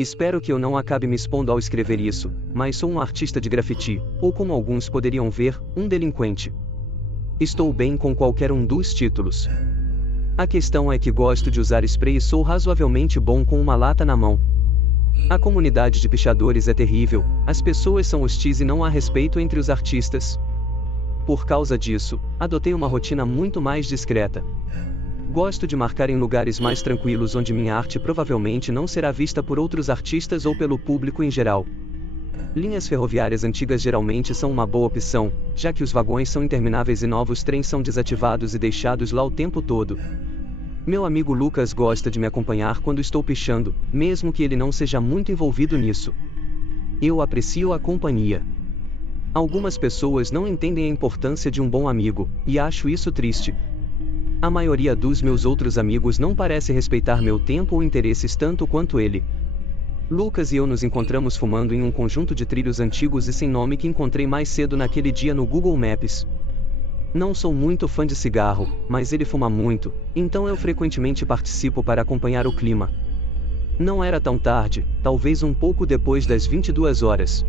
Espero que eu não acabe me expondo ao escrever isso, mas sou um artista de grafite, ou como alguns poderiam ver, um delinquente. Estou bem com qualquer um dos títulos. A questão é que gosto de usar spray e sou razoavelmente bom com uma lata na mão. A comunidade de pichadores é terrível, as pessoas são hostis e não há respeito entre os artistas. Por causa disso, adotei uma rotina muito mais discreta. Gosto de marcar em lugares mais tranquilos onde minha arte provavelmente não será vista por outros artistas ou pelo público em geral. Linhas ferroviárias antigas geralmente são uma boa opção, já que os vagões são intermináveis e novos trens são desativados e deixados lá o tempo todo. Meu amigo Lucas gosta de me acompanhar quando estou pichando, mesmo que ele não seja muito envolvido nisso. Eu aprecio a companhia. Algumas pessoas não entendem a importância de um bom amigo, e acho isso triste. A maioria dos meus outros amigos não parece respeitar meu tempo ou interesses tanto quanto ele. Lucas e eu nos encontramos fumando em um conjunto de trilhos antigos e sem nome que encontrei mais cedo naquele dia no Google Maps. Não sou muito fã de cigarro, mas ele fuma muito, então eu frequentemente participo para acompanhar o clima. Não era tão tarde, talvez um pouco depois das 22 horas.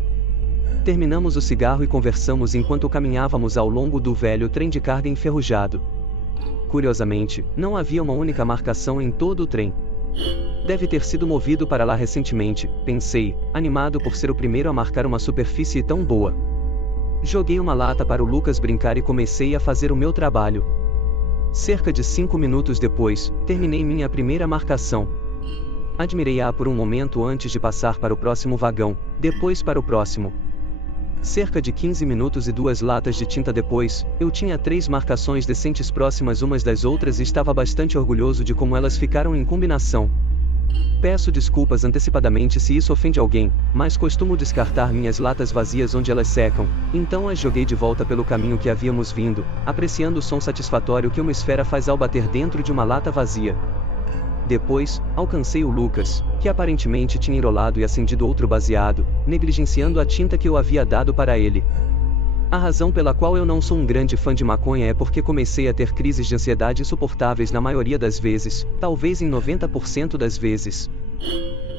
Terminamos o cigarro e conversamos enquanto caminhávamos ao longo do velho trem de carga enferrujado. Curiosamente, não havia uma única marcação em todo o trem. Deve ter sido movido para lá recentemente, pensei, animado por ser o primeiro a marcar uma superfície tão boa. Joguei uma lata para o Lucas brincar e comecei a fazer o meu trabalho. Cerca de 5 minutos depois, terminei minha primeira marcação. Admirei-a por um momento antes de passar para o próximo vagão, depois para o próximo. Cerca de 15 minutos e 2 latas de tinta depois, eu tinha 3 marcações decentes próximas umas das outras e estava bastante orgulhoso de como elas ficaram em combinação. Peço desculpas antecipadamente se isso ofende alguém, mas costumo descartar minhas latas vazias onde elas secam, então as joguei de volta pelo caminho que havíamos vindo, apreciando o som satisfatório que uma esfera faz ao bater dentro de uma lata vazia. Depois, alcancei o Lucas, que aparentemente tinha enrolado e acendido outro baseado, negligenciando a tinta que eu havia dado para ele. A razão pela qual eu não sou um grande fã de maconha é porque comecei a ter crises de ansiedade insuportáveis na maioria das vezes, talvez em 90% das vezes.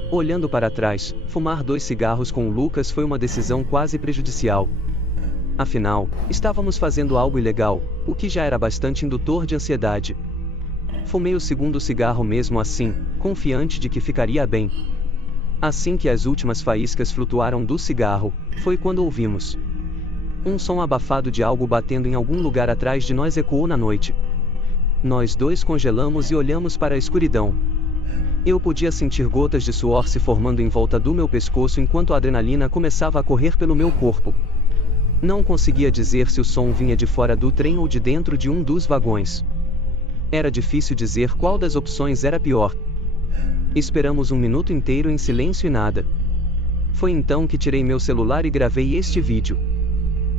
Olhando para trás, fumar 2 cigarros com o Lucas foi uma decisão quase prejudicial. Afinal, estávamos fazendo algo ilegal, o que já era bastante indutor de ansiedade. Fumei o segundo cigarro mesmo assim, confiante de que ficaria bem. Assim que as últimas faíscas flutuaram do cigarro, foi quando ouvimos. Um som abafado de algo batendo em algum lugar atrás de nós ecoou na noite. Nós dois congelamos e olhamos para a escuridão. Eu podia sentir gotas de suor se formando em volta do meu pescoço enquanto a adrenalina começava a correr pelo meu corpo. Não conseguia dizer se o som vinha de fora do trem ou de dentro de um dos vagões. Era difícil dizer qual das opções era pior. Esperamos um minuto inteiro em silêncio e nada. Foi então que tirei meu celular e gravei este vídeo.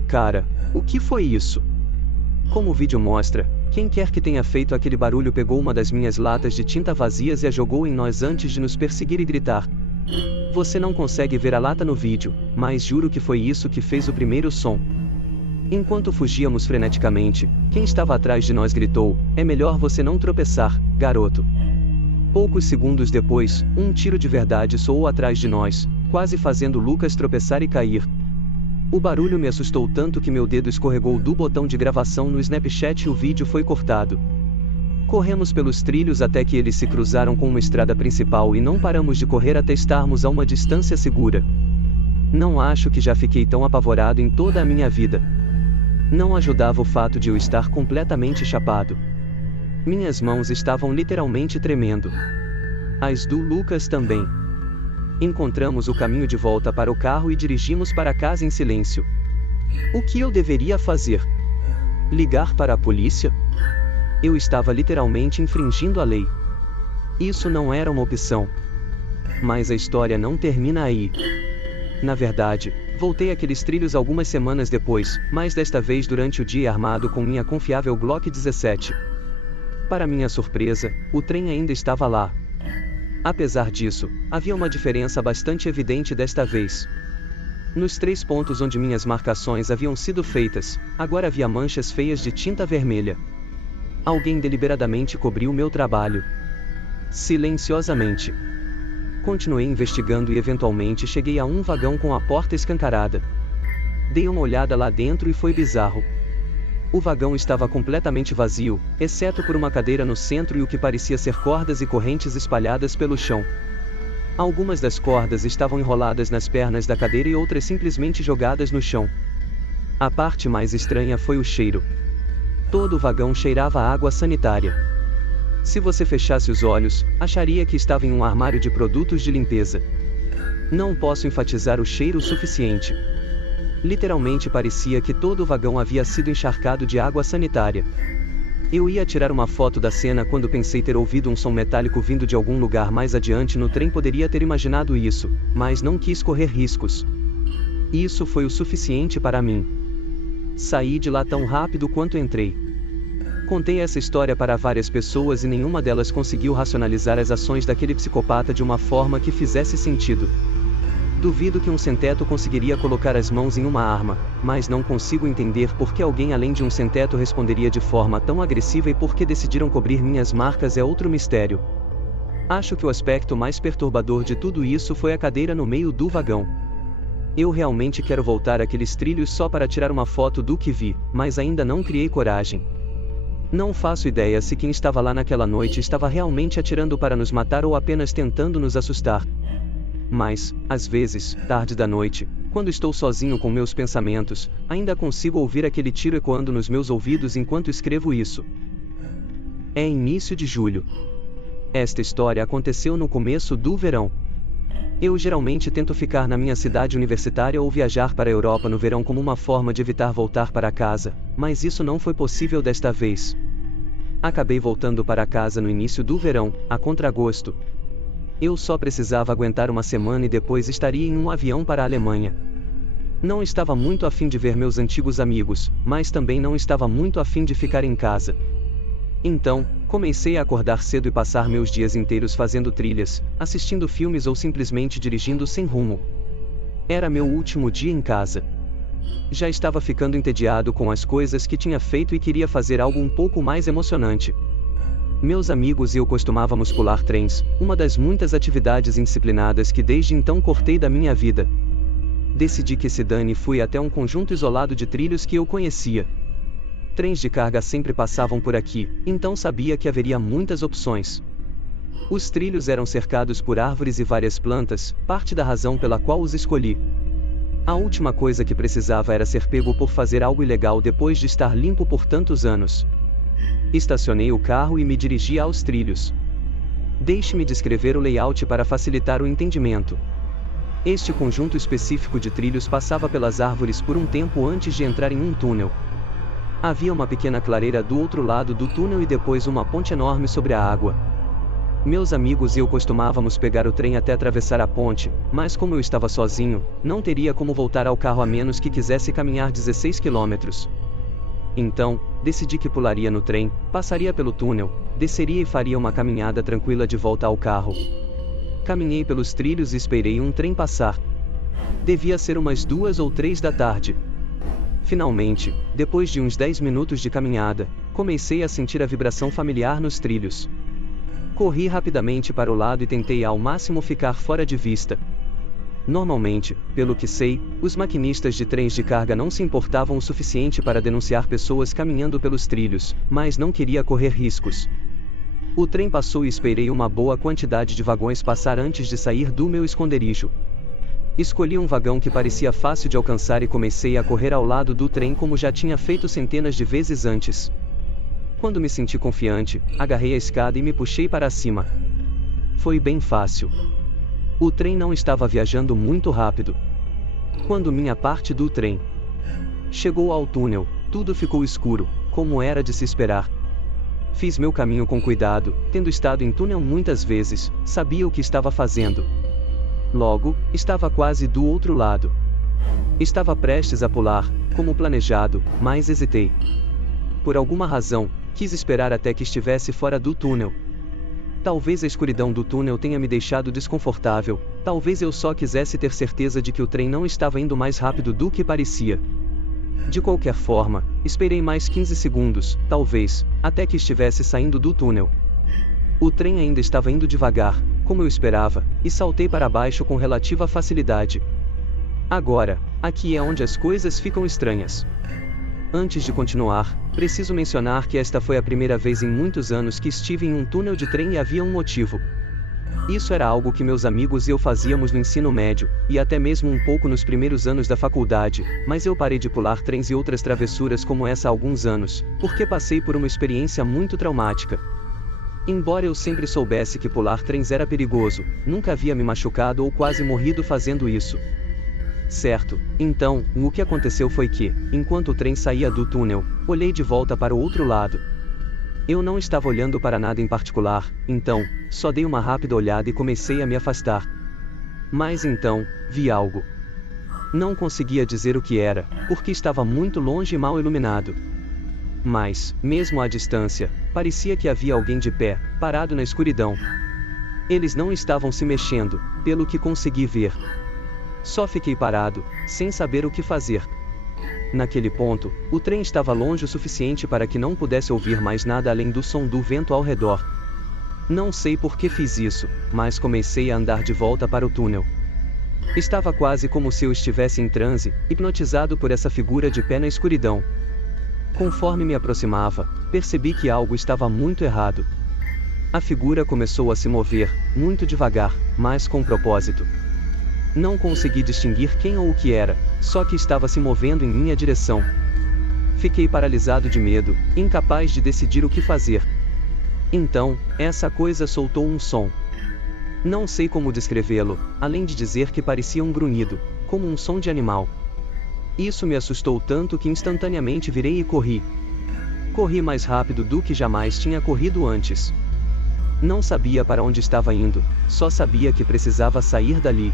Cara, o que foi isso? Como o vídeo mostra, quem quer que tenha feito aquele barulho pegou uma das minhas latas de tinta vazias e a jogou em nós antes de nos perseguir e gritar. Você não consegue ver a lata no vídeo, mas juro que foi isso que fez o primeiro som. Enquanto fugíamos freneticamente, quem estava atrás de nós gritou: "É melhor você não tropeçar, garoto." Poucos segundos depois, um tiro de verdade soou atrás de nós, quase fazendo Lucas tropeçar e cair. O barulho me assustou tanto que meu dedo escorregou do botão de gravação no Snapchat e o vídeo foi cortado. Corremos pelos trilhos até que eles se cruzaram com uma estrada principal e não paramos de correr até estarmos a uma distância segura. Não acho que já fiquei tão apavorado em toda a minha vida. Não ajudava o fato de eu estar completamente chapado. Minhas mãos estavam literalmente tremendo. As do Lucas também. Encontramos o caminho de volta para o carro e dirigimos para casa em silêncio. O que eu deveria fazer? Ligar para a polícia? Eu estava literalmente infringindo a lei. Isso não era uma opção. Mas a história não termina aí. Na verdade, voltei àqueles trilhos algumas semanas depois, mas desta vez durante o dia armado com minha confiável Glock 17. Para minha surpresa, o trem ainda estava lá. Apesar disso, havia uma diferença bastante evidente desta vez. Nos 3 pontos onde minhas marcações haviam sido feitas, agora havia manchas feias de tinta vermelha. Alguém deliberadamente cobriu meu trabalho. Silenciosamente. Continuei investigando e eventualmente cheguei a um vagão com a porta escancarada. Dei uma olhada lá dentro e foi bizarro. O vagão estava completamente vazio, exceto por uma cadeira no centro e o que parecia ser cordas e correntes espalhadas pelo chão. Algumas das cordas estavam enroladas nas pernas da cadeira e outras simplesmente jogadas no chão. A parte mais estranha foi o cheiro. Todo o vagão cheirava a água sanitária. Se você fechasse os olhos, acharia que estava em um armário de produtos de limpeza. Não posso enfatizar o cheiro o suficiente. Literalmente parecia que todo o vagão havia sido encharcado de água sanitária. Eu ia tirar uma foto da cena quando pensei ter ouvido um som metálico vindo de algum lugar mais adiante no trem. Poderia ter imaginado isso, mas não quis correr riscos. Isso foi o suficiente para mim. Saí de lá tão rápido quanto entrei. Contei essa história para várias pessoas e nenhuma delas conseguiu racionalizar as ações daquele psicopata de uma forma que fizesse sentido. Duvido que um sem-teto conseguiria colocar as mãos em uma arma, mas não consigo entender por que alguém além de um sem-teto responderia de forma tão agressiva e por que decidiram cobrir minhas marcas é outro mistério. Acho que o aspecto mais perturbador de tudo isso foi a cadeira no meio do vagão. Eu realmente quero voltar àqueles trilhos só para tirar uma foto do que vi, mas ainda não criei coragem. Não faço ideia se quem estava lá naquela noite estava realmente atirando para nos matar ou apenas tentando nos assustar. Mas, às vezes, tarde da noite, quando estou sozinho com meus pensamentos, ainda consigo ouvir aquele tiro ecoando nos meus ouvidos enquanto escrevo isso. É início de julho. Esta história aconteceu no começo do verão. Eu geralmente tento ficar na minha cidade universitária ou viajar para a Europa no verão como uma forma de evitar voltar para casa, mas isso não foi possível desta vez. Acabei voltando para casa no início do verão, a contragosto. Eu só precisava aguentar uma semana e depois estaria em um avião para a Alemanha. Não estava muito afim de ver meus antigos amigos, mas também não estava muito afim de ficar em casa. Então, comecei a acordar cedo e passar meus dias inteiros fazendo trilhas, assistindo filmes ou simplesmente dirigindo sem rumo. Era meu último dia em casa. Já estava ficando entediado com as coisas que tinha feito e queria fazer algo um pouco mais emocionante. Meus amigos e eu costumávamos pular trens, uma das muitas atividades indisciplinadas que desde então cortei da minha vida. Decidi que se dane e fui até um conjunto isolado de trilhos que eu conhecia. Trens de carga sempre passavam por aqui, então sabia que haveria muitas opções. Os trilhos eram cercados por árvores e várias plantas, parte da razão pela qual os escolhi. A última coisa que precisava era ser pego por fazer algo ilegal depois de estar limpo por tantos anos. Estacionei o carro e me dirigi aos trilhos. Deixe-me descrever o layout para facilitar o entendimento. Este conjunto específico de trilhos passava pelas árvores por um tempo antes de entrar em um túnel. Havia uma pequena clareira do outro lado do túnel e depois uma ponte enorme sobre a água. Meus amigos e eu costumávamos pegar o trem até atravessar a ponte, mas como eu estava sozinho, não teria como voltar ao carro a menos que quisesse caminhar 16 quilômetros. Então, decidi que pularia no trem, passaria pelo túnel, desceria e faria uma caminhada tranquila de volta ao carro. Caminhei pelos trilhos e esperei um trem passar. Devia ser umas 2 ou 3 da tarde. Finalmente, depois de uns 10 minutos de caminhada, comecei a sentir a vibração familiar nos trilhos. Corri rapidamente para o lado e tentei ao máximo ficar fora de vista. Normalmente, pelo que sei, os maquinistas de trens de carga não se importavam o suficiente para denunciar pessoas caminhando pelos trilhos, mas não queria correr riscos. O trem passou e esperei uma boa quantidade de vagões passar antes de sair do meu esconderijo. Escolhi um vagão que parecia fácil de alcançar e comecei a correr ao lado do trem como já tinha feito centenas de vezes antes. Quando me senti confiante, agarrei a escada e me puxei para cima. Foi bem fácil. O trem não estava viajando muito rápido. Quando minha parte do trem chegou ao túnel, tudo ficou escuro, como era de se esperar. Fiz meu caminho com cuidado, tendo estado em túnel muitas vezes, sabia o que estava fazendo. Logo, estava quase do outro lado. Estava prestes a pular, como planejado, mas hesitei. Por alguma razão, quis esperar até que estivesse fora do túnel. Talvez a escuridão do túnel tenha me deixado desconfortável, talvez eu só quisesse ter certeza de que o trem não estava indo mais rápido do que parecia. De qualquer forma, esperei mais 15 segundos, talvez, até que estivesse saindo do túnel. O trem ainda estava indo devagar, como eu esperava, e saltei para baixo com relativa facilidade. Agora, aqui é onde as coisas ficam estranhas. Antes de continuar, preciso mencionar que esta foi a primeira vez em muitos anos que estive em um túnel de trem e havia um motivo. Isso era algo que meus amigos e eu fazíamos no ensino médio, e até mesmo um pouco nos primeiros anos da faculdade, mas eu parei de pular trens e outras travessuras como essa há alguns anos, porque passei por uma experiência muito traumática. Embora eu sempre soubesse que pular trens era perigoso, nunca havia me machucado ou quase morrido fazendo isso. Certo, então, o que aconteceu foi que, enquanto o trem saía do túnel, olhei de volta para o outro lado. Eu não estava olhando para nada em particular, então, só dei uma rápida olhada e comecei a me afastar. Mas então, vi algo. Não conseguia dizer o que era, porque estava muito longe e mal iluminado. Mas, mesmo à distância, parecia que havia alguém de pé, parado na escuridão. Eles não estavam se mexendo, pelo que consegui ver. Só fiquei parado, sem saber o que fazer. Naquele ponto, o trem estava longe o suficiente para que não pudesse ouvir mais nada além do som do vento ao redor. Não sei por que fiz isso, mas comecei a andar de volta para o túnel. Estava quase como se eu estivesse em transe, hipnotizado por essa figura de pé na escuridão. Conforme me aproximava, percebi que algo estava muito errado. A figura começou a se mover, muito devagar, mas com propósito. Não consegui distinguir quem ou o que era, só que estava se movendo em minha direção. Fiquei paralisado de medo, incapaz de decidir o que fazer. Então, essa coisa soltou um som. Não sei como descrevê-lo, além de dizer que parecia um grunhido, como um som de animal. Isso me assustou tanto que instantaneamente virei e corri. Corri mais rápido do que jamais tinha corrido antes. Não sabia para onde estava indo, só sabia que precisava sair dali.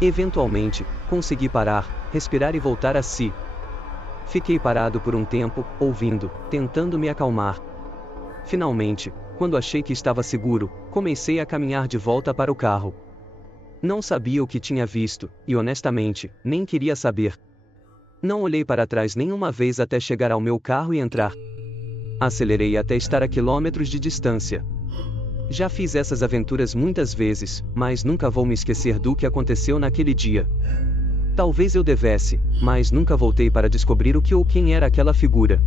Eventualmente, consegui parar, respirar e voltar a si. Fiquei parado por um tempo, ouvindo, tentando me acalmar. Finalmente, quando achei que estava seguro, comecei a caminhar de volta para o carro. Não sabia o que tinha visto, e honestamente, nem queria saber. Não olhei para trás nenhuma vez até chegar ao meu carro e entrar. Acelerei até estar a quilômetros de distância. Já fiz essas aventuras muitas vezes, mas nunca vou me esquecer do que aconteceu naquele dia. Talvez eu devesse, mas nunca voltei para descobrir o que ou quem era aquela figura.